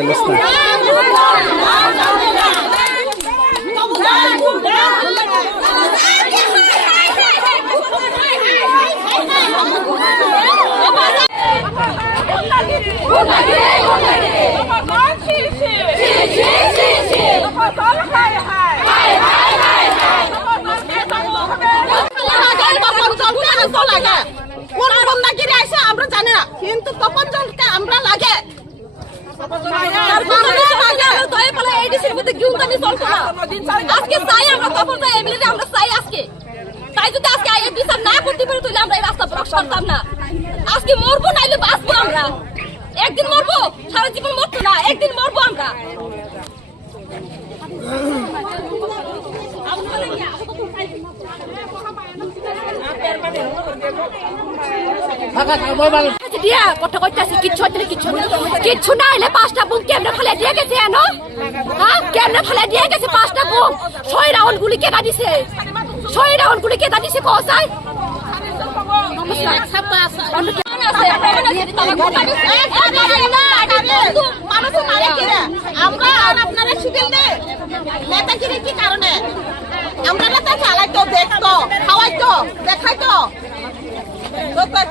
অবস্থা। আমরা জানি না, কিন্তু তপন জনকে আমরা লাগে আজকে চাই আমরা তপন এমএলএ আমরা চাই আজকে। তাই যদি আজকে বিচার না করতে পারি তাহলে আমরা এই রাস্তা ব্লক করতাম না। আজকে মরবো নাইলে বাঁচবো আমরা। একদিন মরবো, সারা জীবন মরতো না, একদিন মরবো আমরা। কিচ্ছু না এলে 5টা বুম কেমনে ফেলে দিয়ে গেছে এনো, হ্যাঁ কেমনে ফেলে দিয়ে গেছে 5টা বুম। 6 রাউন্ড গুলি কেটে দিছে, 6 রাউন্ড গুলি কেটে দিছে কোসাই। আপনারা শিখেন নেতাগিরি কি কারণে আমরা নেতা চালাইতো, দেখতো, খাওয়াইতো, দেখাইতো,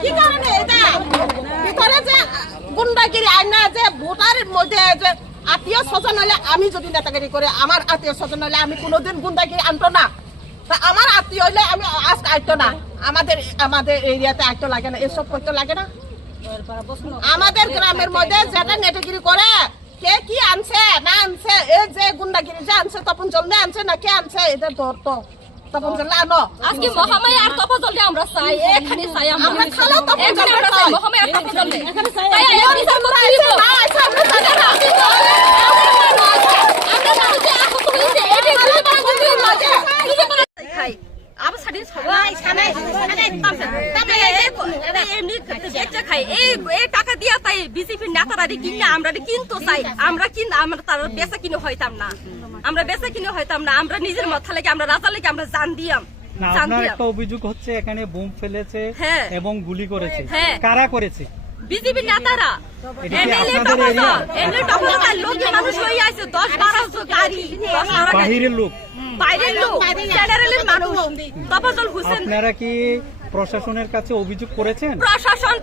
কি কারণে এটা ভিতরে যে গুন্ডাগিরি আইনা যে ভোটারের মধ্যে যে আত্মীয় স্বজন হলে আমি যদি নেতাগিরি করে আমার আত্মীয় স্বজন হলে আমি কোনোদিন গুন্ডাগিরি আনতো না। আমার আত্মীয় হইলে আমি আজকে আইতো না, আমাদের এরিয়াতে আইতো লাগে না, এসব করতে লাগে না। আমাদের গ্রামের মধ্যে যেটা নেতাগিরি করে কে কি আনছে না আনছে, এই যে গুন্ডাগিরি যে আনছে তপন জলনে আনছে না কে আনছে এদের ধরতো তপন জলনে আনো। আজকে মহামায়া আর তপন জলনে আমরা চাই, এখানে চাই আমরা খালাও তপন জলনে আমরা চাই, মহামায়া আর তপন জলনে এখানে চাই। তাই এই বিচার করতে দিব না, আচ্ছা আমরা চাই না, আমরা মানুষ যে আহত হইছে এটি যদি পারে বন্ধ লাগে নিজে করে খাই আবার সাড়ে সবাই খানাই তবে এমনি একটা খাই এই টাকা দিয়া তাই বিজেপি নেতারা কিনা আমরা কিন্তু চাই, আমরা তার বেচা কিনে হইতাম না, আমরা বেচা কিনে হইতাম না, আমরা নিজের মাথা লেগে আমরা রাজা লেগে আমরা জান দিয়াম। আপনার একটা অভিযোগ হচ্ছে এখানে বোম ফেলেছে এবং গুলি করেছে, কারা করেছে? বিজেপি নেতারা। বাহিরের লোক, আপনারা কি প্রশাসনের কাছে অভিযোগ করেছেন?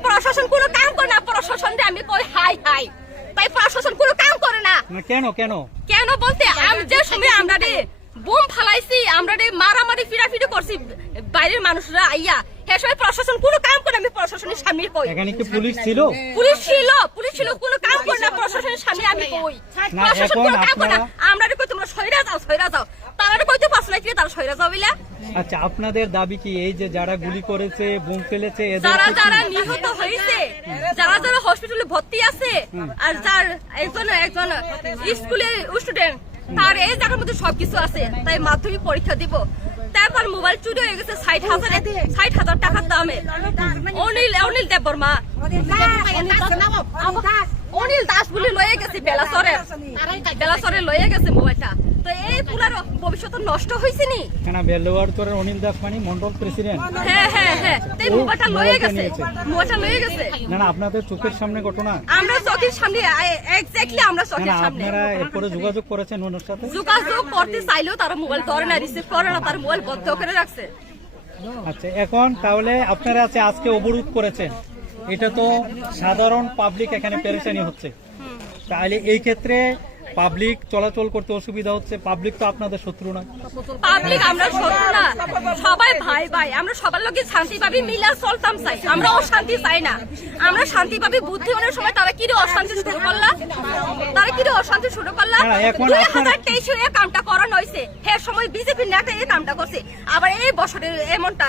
প্রশাসন কোনো কাম করে না, প্রশাসন আমি কই হাই হাই, তাই প্রশাসন কোনো কাম করে না। কেন কেন কেন বলতে যে সময় আমরা বোম ফালাইছি, আমরা মারামারি ফিরাফিরি করছি বাইরের মানুষরা আইয়া, সে সময় প্রশাসন কোনো কাম করে আমি প্রশাসনের সামনে কই। এখানে কি পুলিশ ছিল? পুলিশ ছিল কোনো কাম করে না, প্রশাসনের সামনে আমি কই প্রশাসন কোনো কাম করে না। আমরা কই তোমরা সইরা যাও, তারা কইতে পারছ না কি তারা সইরা যাও বলে। আচ্ছা, আপনাদের দাবি কি এই যে যারা গুলি করেছে বোম ফেলেছে যারা নিহত হয়েছে, যারা হসপিটালে ভর্তি আছে, আর যার একজন স্কুলের স্টুডেন্ট তার এই জায়গার মধ্যে সবকিছু আছে, তাই মাধ্যমিক পরীক্ষা দিব। তারপর মোবাইল চুরি হয়ে গেছে 60,000 টাকার দামে। অনিল দেববর্মা, অনিল দাস বলে লয়ে গেছে বেলাসরে লয়ে গেছে মোবাইলটা। তো এই পুরার ভবিষ্যৎ নষ্ট হয়েছে নি কেন? বেলোয়ারতরের অনিল দাস মানে মন্ডল প্রেসিডেন্ট। হ্যাঁ এই মোবাইলটা লয়ে গেছে। না আপনাদের চোখের সামনে ঘটনা, আমরা চোখের সামনে এক্স্যাক্টলি আমরা চোখের সামনে। আপনারা এরপরে যোগাযোগ করেছেন ওনার সাথে? যোগাযোগ করতে চাইলেও তারা মোবাইল ধরে না, রিসিভ করে না, তার মোবাইল বন্ধ করে রাখছে। আচ্ছা, এখন তাহলে আপনারা আজকে অবরোধ করেছেন, এটা তো সাধারণ পাবলিক এখানে পেরেশানি হচ্ছে, তাহলে এই ক্ষেত্রে পাবলিক চলাচল করতে অসুবিধা হচ্ছে। পাবলিক তো আপনাদের শত্রু না, পাবলিক আমরা শত্রু না, সবাই ভাই। আমরা সবার লোকে শান্তিভাবে মিলা চলতাম চাই, আমরা অশান্তি চাই না। আমরা শান্তিভাবে বুদ্ধি হওয়ার সময় তারা কি অশান্তি শুরু করলা, 2023 এই কামটা করানো হয়েছে, এর সময় বিজেপির নেতা এই কামটা করছে, আবার এই বছরের এমনটা।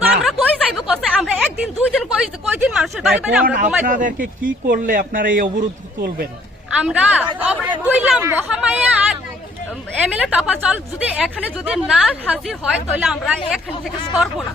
তো আমরা কই যাইবো কষ্ট, আমরা একদিন দুইদিন কয়দিন মানুষের বাড়ি আমরা ঘুমাইবো। আপনাদেরকে কি করলে আপনারা এই অবরোধ তুলবেন? আমরা তুইলাম মহামায়া আর এমএলএ টপাজল যদি এখানে যদি না হাজির হয় তাহলে আমরা এখান থেকে সরবো না।